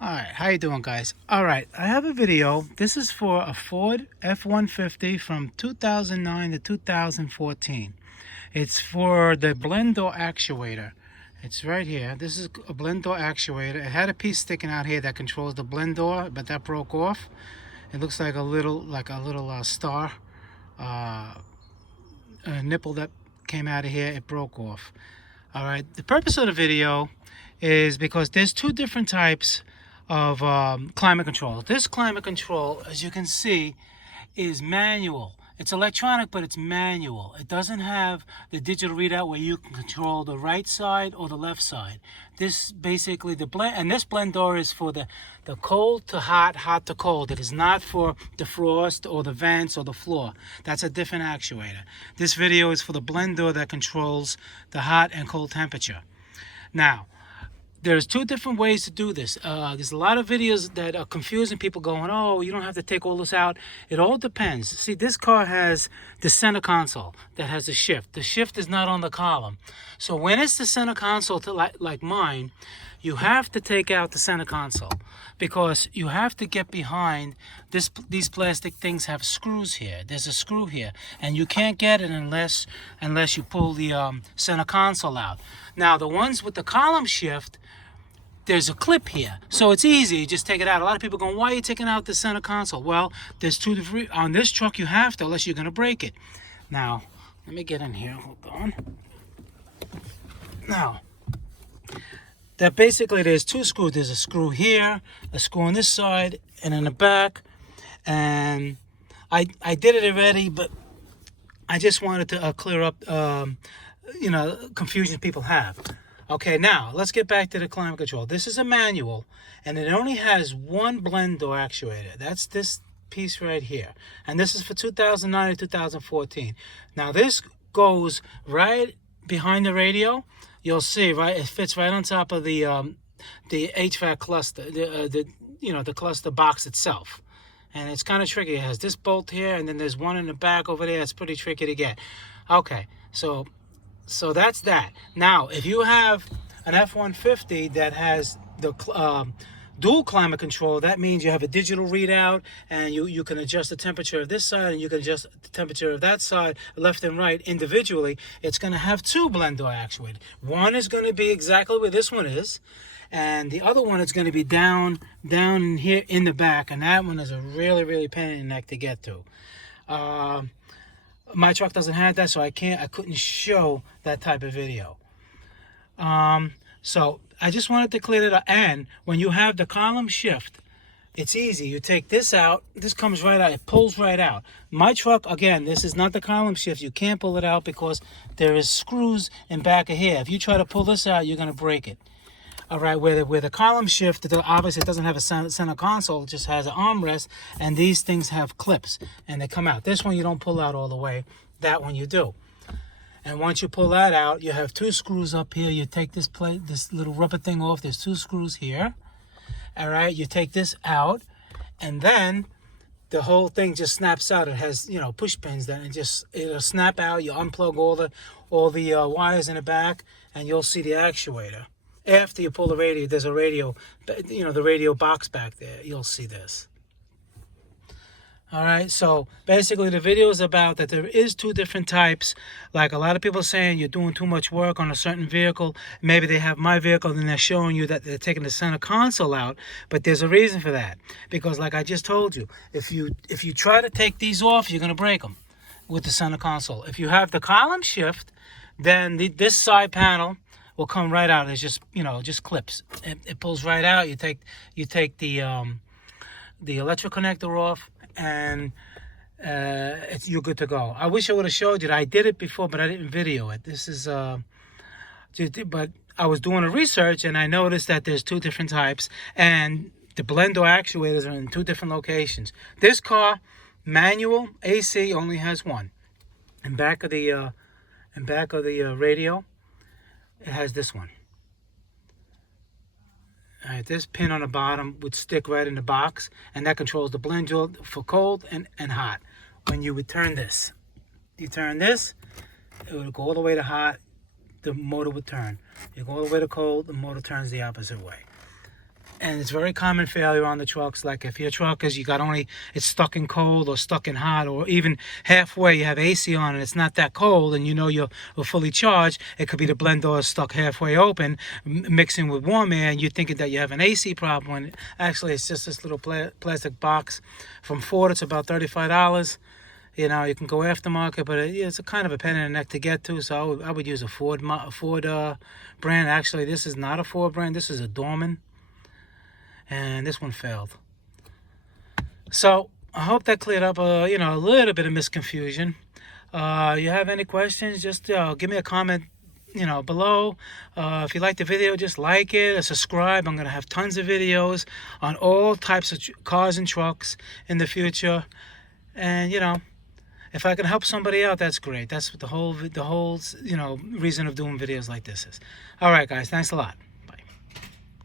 Alright, how you doing, guys? Alright, I have a video. This is for a Ford F-150 from 2009 to 2014. It's for the blend door actuator. It's right here. This is a blend door actuator. It had a piece sticking out here that controls the blend door, but that broke off. It looks like a little star, a nipple that came out of here. It broke off. Alright, the purpose of the video is because there's two different types of climate control. This climate control, as you can see, is manual. It's electronic, but it's manual. It doesn't have the digital readout where you can control the right side or the left side. This basically this blend door is for the cold to hot, hot to cold. It is not for defrost or the vents or the floor. That's a different actuator. This video is for the blend door that controls the hot and cold temperature. Now, there's two different ways to do this. There's a lot of videos that are confusing people going, oh, you don't have to take all this out. It all depends. See, this car has the center console that has the shift. The shift is not on the column. So when it's the center console, like mine, you have to take out the center console because you have to get behind this. These plastic things have screws here. There's a screw here, and you can't get it unless you pull the center console out. Now, the ones with the column shift, there's a clip here, so it's easy. You just take it out. A lot of people going, why are you taking out the center console? Well, there's two different. On this truck, you have to, unless you're going to break it. Now, let me get in here. Hold on. Now, that basically there's two screws. There's a screw here, a screw on this side, and in the back. And I did it already, but I just wanted to clear up, confusion people have. Okay, now let's get back to the climate control. This is a manual, and it only has one blend door actuator. That's this piece right here, and this is for 2009 to 2014. Now this goes right behind the radio. You'll see, right? It fits right on top of the HVAC cluster, the cluster box itself. And it's kind of tricky. It has this bolt here, and then there's one in the back over there. It's pretty tricky to get. Okay, so that's that. Now, if you have an F-150 that has the dual climate control, that means you have a digital readout, and you can adjust the temperature of this side, and you can adjust the temperature of that side, left and right, individually. It's going to have two blend door actuators. One is going to be exactly where this one is, and the other one is going to be down in here in the back, and that one is a really pain in the neck to get to. My truck doesn't have that, so I couldn't show that type of video. So I just wanted to clear it up. And when you have the column shift, it's easy. You take this out. This comes right out. It pulls right out. My truck, again, this is not the column shift. You can't pull it out because there is screws in back of here. If you try to pull this out, you're going to break it. All right, where the column shift, obviously it doesn't have a center console, it just has an armrest, and these things have clips, and they come out. This one you don't pull out all the way. That one you do. And once you pull that out, you have two screws up here. You take this little rubber thing off. There's two screws here. All right, you take this out, and then the whole thing just snaps out. It has, push pins. Then it'll snap out. You unplug all the wires in the back, and you'll see the actuator. After you pull the radio, there's a radio, the radio box back there. You'll see this. All right, so basically the video is about that there is two different types. Like a lot of people saying you're doing too much work on a certain vehicle. Maybe they have my vehicle and they're showing you that they're taking the center console out. But there's a reason for that. Because like I just told you, if you try to take these off, you're going to break them with the center console. If you have the column shift, then this side panel will come right out. It's just clips. It pulls right out. You take the electric connector off, and you're good to go. I wish I would have showed you that. I did it before, but I didn't video it. This is but I was doing a research, and I noticed that there's two different types, and the blend door actuators are in two different locations. This car, manual AC, only has one. In back of the radio, it has this one. All right, this pin on the bottom would stick right in the box, and that controls the blend door for cold and hot. When you would turn this, it would go all the way to hot, the motor would turn. You go all the way to cold, the motor turns the opposite way. And it's very common failure on the trucks. Like if your truck is, it's stuck in cold or stuck in hot, or even halfway you have AC on and it's not that cold, and you know you're fully charged, it could be the blend door is stuck halfway open, mixing with warm air, and you're thinking that you have an AC problem, when actually it's just this little plastic box. From Ford, it's about $35. You know, you can go aftermarket, but it's a kind of a pain in the neck to get to. So I would use a Ford brand. Actually, this is not a Ford brand. This is a Dorman. And this one failed. So I hope that cleared up a little bit of misconfusion. You have any questions, just give me a comment below. If you like the video, just like it, subscribe. I'm gonna have tons of videos on all types of cars and trucks in the future. And if I can help somebody out, that's great. That's what the whole reason of doing videos like this is. All right, guys, thanks a lot.